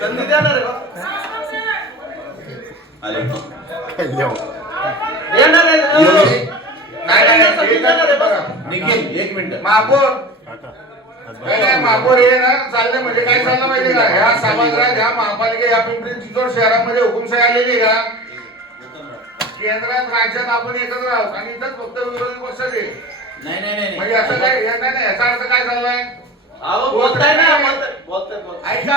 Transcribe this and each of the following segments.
संधी देणार आहे बा. अरे येणार आहे नाही संधी देणार आहे बघा. निखिल एक मिनिट महापौर नाही महापौर हे ना चाललंय म्हणजे काय चाललं माहिती का ह्या सभागृहात ह्या महापालिका या पिंपरी चिंचवड शहरामध्ये हुकुमशाही आलेली का केंद्रात राज्यात आपण एकत्र आहोत आणि इथं फक्त विरोधी पक्षाचे नाही नाही नाही म्हणजे असं काय नाही याचा अर्थ काय चाललाय अहो बोलताय ना बोलताय ऐका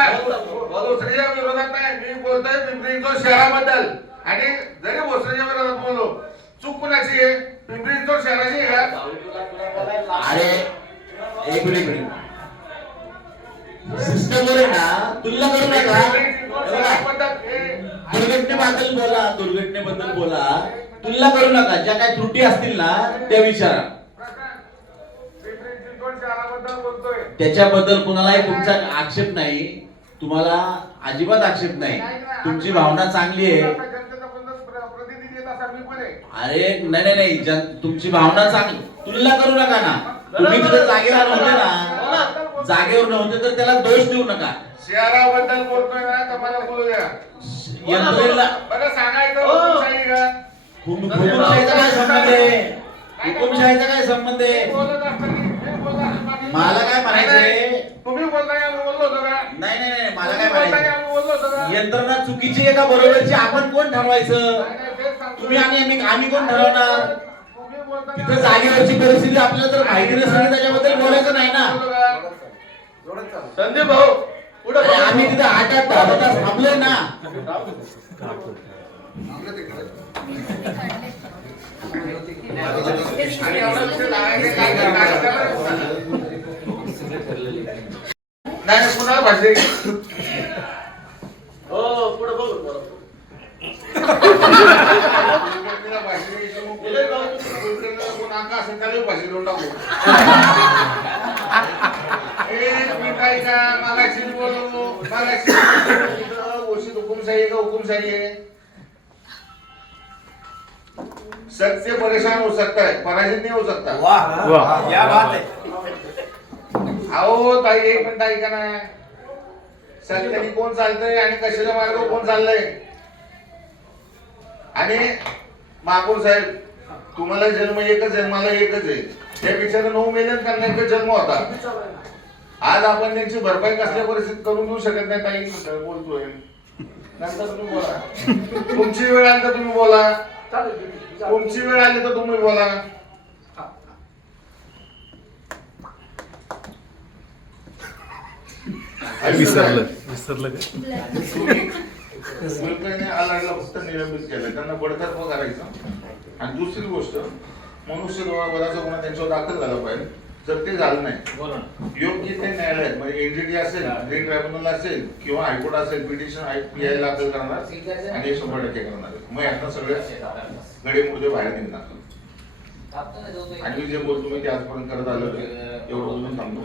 भोसरीच्या विरोधात नाही मी बोलतोय पिंपरी चिंचवड शहराबद्दल आणि जरी भोसरीच्या विरोधात बोललो चूक कुणाची आहे पिंपरी चिंचवड शहराची आहे का अरे एक मिनिट सिस्टमवर आहे ना तुलना करू नका दुर्घटनेबद्दल बोला तुलना करू नका ज्या काही त्रुटी असतील ना त्या विचारा त्याच्याबद्दल कुणालाही तुमचा आक्षेप नाही तुम्हाला अजिबात आक्षेप नाही तुमची भावना चांगली आहे अरे नाही नाही नाही तुमची भावना चांगली तुलना करू नका ना तुम्ही तिथे जागेवर नव्हते ना जागेवर नव्हते तर त्याला दोष देऊ नका शहराबद्दल बोलतोय ना तर मला बोलू द्या यंत्रणेला बरं सांगायचं हुकुमशाही का हुकुमशाहीचा काय संबंध आहे हुकुमशाहीचा काय संबंध आहे बोलत असताना मला काय म्हणायचंय तुम्ही बोलताय आम्ही बोललो होतो का नाही नाही नाही मला काय बोलताय म्हणायचं आम्ही बोललो होतो का यंत्रणा चुकीची आहे का बरोबरची आपण कोण ठरवायचं तुम्ही आणि आम्ही कोण ठरवणार तुम्ही बोलताय तिथे जागेवरची परिस्थिती आपल्याला जर माहिती नसेल त्याच्याबद्दल बोलायचं नाही ना संदीप भाऊ पुढे अरे आम्ही तिथे 8-10 तास थांबलोय ना नाही कुणाला भाषे हो पुढे बघू बोला. हुकुमशाही का हुकुमशाही है सच से परेशान हो सकता है पराजित नहीं हो सकता वाह क्या बात है आओ ताई एक मिनिट ऐका ना सत्याने कोण चालतंय आणि कशाच्या मार्गावर कोण चाललंय आणि महापौर साहेब तुम्हाला जन्म एकच जन्माला एकच आहे त्या बिचारा 9 महिन्यात त्यांना एकच जन्म होता आज आपण त्यांची भरपाई कसल्या परिस्थितीत करून देऊ शकत नाही ताई बोलतोय नंतर तुम्ही बोला तुमची वेळ आली तर तुम्ही बोला तुमची वेळ आली तर तुम्ही बोला विसरलं आलाडला फक्त निलंबित केलं त्यांना बडतर्फ करायचा आणि दुसरी गोष्ट मनुष्यबळाचा गुन्हा त्यांच्यावर दाखल झाला पाहिजे जर ते झालं नाही योग्य ते न्यायालयात म्हणजे एनजीटी असेल ग्रीन ट्रायब्युनल असेल किंवा हायकोर्ट असेल पिटिशन पीआय दाखल करणार आणि हे 100% करणार मग यातनं सगळ्या गडे मुर्दे बाहेर निघणार आणि मी जे बोलतो मी ते आजपर्यंत करत आलो एवढं बोलून थांबतो